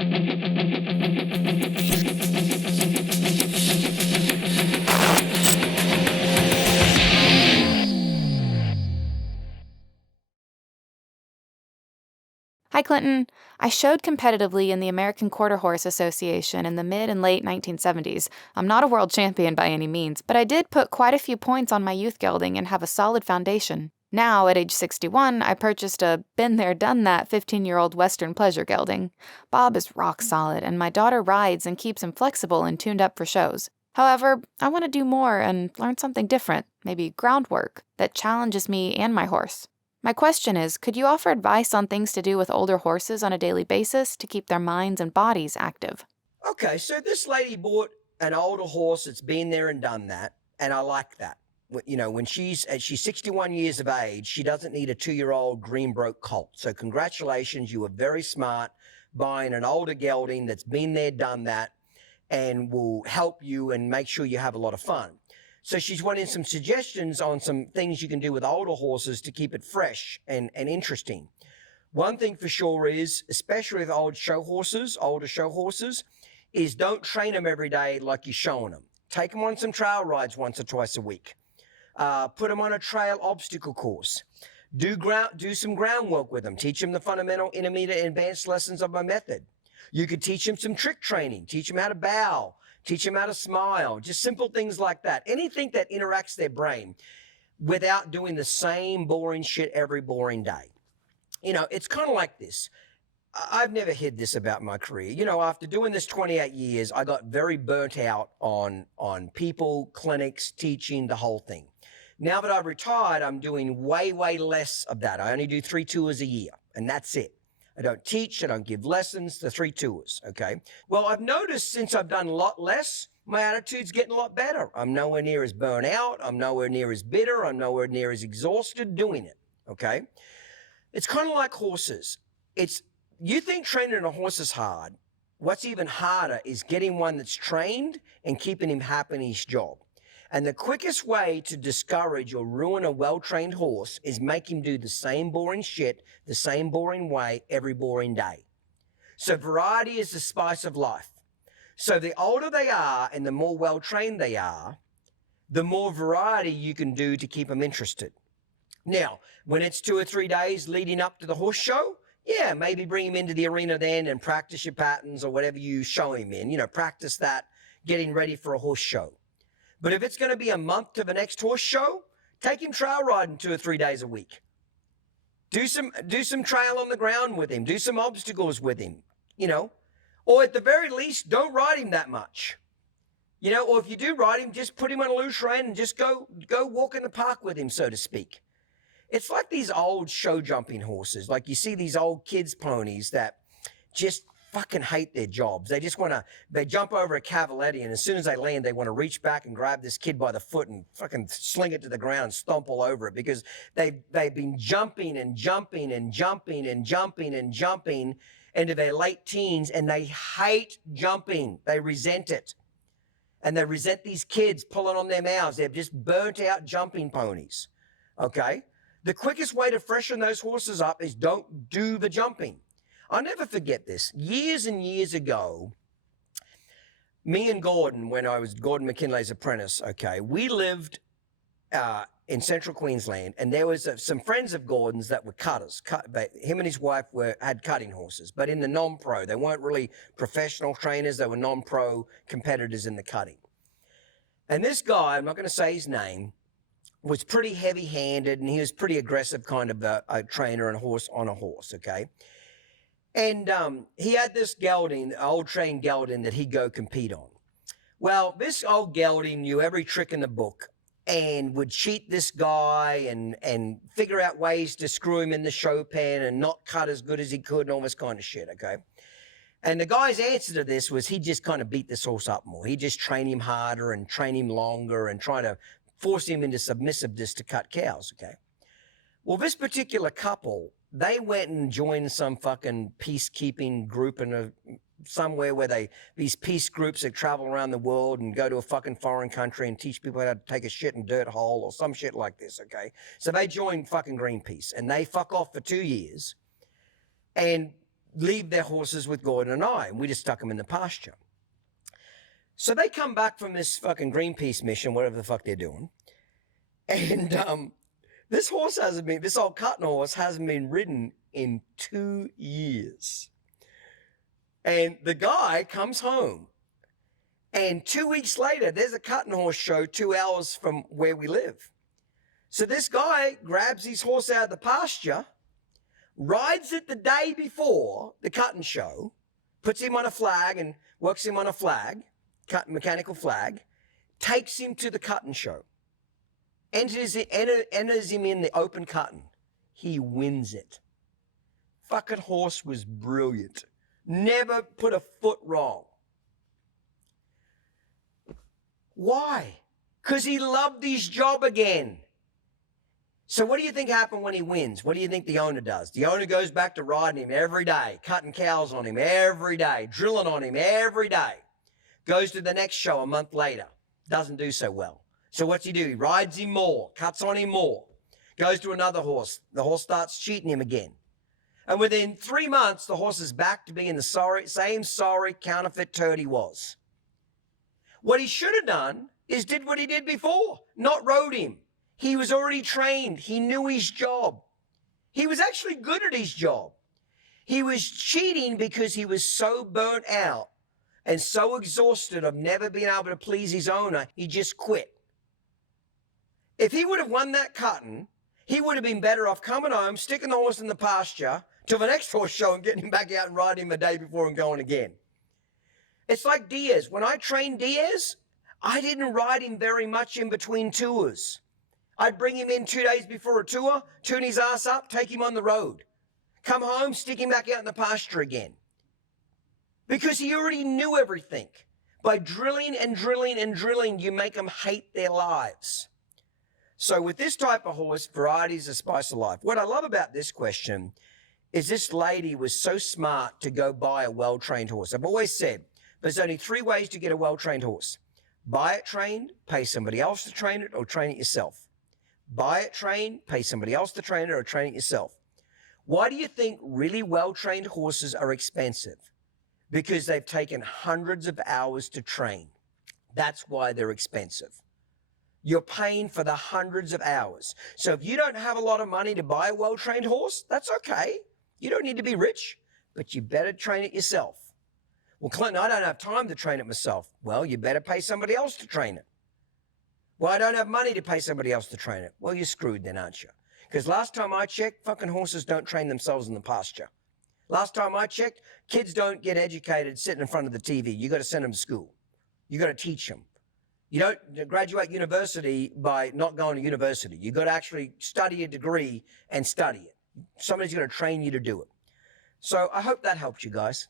Hi, Clinton. I showed competitively in the American Quarter Horse Association in the mid and late 1970s. I'm not a world champion by any means, but I did put quite a few points on my youth gelding and have a solid foundation. Now, at age 61, I purchased a been there, done that 15-year-old Western pleasure gelding. Bob is rock solid, and my daughter rides and keeps him flexible and tuned up for shows. However, I want to do more and learn something different, maybe groundwork, that challenges me and my horse. My question is, could you offer advice on things to do with older horses on a daily basis to keep their minds and bodies active? Okay, so this lady bought an older horse that's been there and done that, and I like that. When she's 61 years of age, she doesn't need a 2-year-old Greenbroke colt. So congratulations, you were very smart buying an older gelding that's been there, done that, and will help you and make sure you have a lot of fun. So she's wanting some suggestions on some things you can do with older horses to keep it fresh and interesting. One thing for sure is, especially with older show horses, is don't train them every day like you're showing them. Take them on some trail rides once or twice a week. Put them on a trail obstacle course. Do some groundwork with them. Teach them the fundamental, intermediate, and advanced lessons of my method. You could teach them some trick training. Teach them how to bow. Teach them how to smile. Just simple things like that. Anything that interacts their brain without doing the same boring shit every boring day. It's kind of like this. I've never hid this about my career. After doing this 28 years, I got very burnt out on people, clinics, teaching, the whole thing. Now that I've retired, I'm doing way, way less of that. I only do 3 tours a year, and that's it. I don't teach, I don't give lessons, the 3 tours, okay? Well, I've noticed since I've done a lot less, my attitude's getting a lot better. I'm nowhere near as burnt out, I'm nowhere near as bitter, I'm nowhere near as exhausted doing it, okay? It's kind of like horses. You think training a horse is hard. What's even harder is getting one that's trained and keeping him happy in his job. And the quickest way to discourage or ruin a well-trained horse is make him do the same boring shit, the same boring way, every boring day. So variety is the spice of life. So the older they are and the more well-trained they are, the more variety you can do to keep them interested. Now, when it's 2 or 3 days leading up to the horse show, yeah, maybe bring him into the arena then and practice your patterns or whatever you show him in. Practice that, getting ready for a horse show. But if it's going to be a month to the next horse show, take him trail riding 2 or 3 days a week. Do some trail on the ground with him. Do some obstacles with him, Or at the very least, don't ride him that much. Or if you do ride him, just put him on a loose rein and just go walk in the park with him, so to speak. It's like these old show jumping horses. Like you see these old kids' ponies that just fucking hate their jobs. They jump over a cavaletti, and as soon as they land, they want to reach back and grab this kid by the foot and fucking sling it to the ground and stomp all over it because they've been jumping and jumping and jumping and jumping and jumping into their late teens, and they hate jumping. They resent it. And they resent these kids pulling on their mouths. They're just burnt out jumping ponies. Okay? The quickest way to freshen those horses up is don't do the jumping. I'll never forget this. Years and years ago, me and Gordon, when I was Gordon McKinley's apprentice, okay, we lived in central Queensland, and there was some friends of Gordon's that were cutters. Him and his wife had cutting horses, but in the non-pro. They weren't really professional trainers. They were non-pro competitors in the cutting. And this guy, I'm not going to say his name, was pretty heavy-handed, and he was pretty aggressive kind of a trainer and on a horse, okay? And he had this gelding, old trained gelding, that he'd go compete on. Well, this old gelding knew every trick in the book and would cheat this guy and figure out ways to screw him in the show pen and not cut as good as he could and all this kind of shit, okay? And the guy's answer to this was he'd just kind of beat this horse up more. He'd just train him harder and train him longer and try to force him into submissiveness to cut cows, okay? Well, this particular couple, they went and joined some fucking peacekeeping group somewhere where these peace groups that travel around the world and go to a fucking foreign country and teach people how to take a shit in dirt hole or some shit like this, okay? So they joined fucking Greenpeace and they fuck off for 2 years. And leave their horses with Gordon and I, and we just stuck them in the pasture. So they come back from this fucking Greenpeace mission, whatever the fuck they're doing, and this old cutting horse hasn't been ridden in 2 years. And the guy comes home, and 2 weeks later, there's a cutting horse show 2 hours from where we live. So this guy grabs his horse out of the pasture, rides it the day before the cutting show, puts him on a flag and works him on a flag, mechanical flag, takes him to the cutting show, enters him in the open cutting. He wins it. Fucking horse was brilliant. Never put a foot wrong. Why? Because he loved his job again. So what do you think happened when he wins? What do you think the owner does? The owner goes back to riding him every day, cutting cows on him every day, drilling on him every day. Goes to the next show a month later. Doesn't do so well. So what's he do? He rides him more, cuts on him more. Goes to another horse. The horse starts cheating him again. And within 3 months, the horse is back to being the same sorry counterfeit turd he was. What he should have done is did what he did before, not rode him. He was already trained. He knew his job. He was actually good at his job. He was cheating because he was so burnt out and so exhausted of never being able to please his owner, he just quit. If he would have won that cutting, he would have been better off coming home, sticking the horse in the pasture till the next horse show and getting him back out and riding him a day before and going again. It's like Diaz. When I trained Diaz, I didn't ride him very much in between tours. I'd bring him in 2 days before a tour, tune his ass up, take him on the road. Come home, stick him back out in the pasture again. Because he already knew everything. By drilling and drilling and drilling, you make them hate their lives. So with this type of horse, variety is the spice of life. What I love about this question is this lady was so smart to go buy a well-trained horse. I've always said there's only 3 ways to get a well-trained horse. Buy it trained, pay somebody else to train it, or train it yourself. Buy it trained, pay somebody else to train it, or train it yourself. Why do you think really well-trained horses are expensive? Because they've taken hundreds of hours to train. That's why they're expensive. You're paying for the hundreds of hours. So if you don't have a lot of money to buy a well-trained horse, that's okay. You don't need to be rich, but you better train it yourself. Well, Clinton, I don't have time to train it myself. Well, you better pay somebody else to train it. Well, I don't have money to pay somebody else to train it. Well, you're screwed then, aren't you? Because last time I checked, fucking horses don't train themselves in the pasture. Last time I checked, kids don't get educated sitting in front of the TV. You got to send them to school. You got to teach them. You don't graduate university by not going to university. You got to actually study a degree and study it. Somebody's going to train you to do it. So I hope that helped you guys.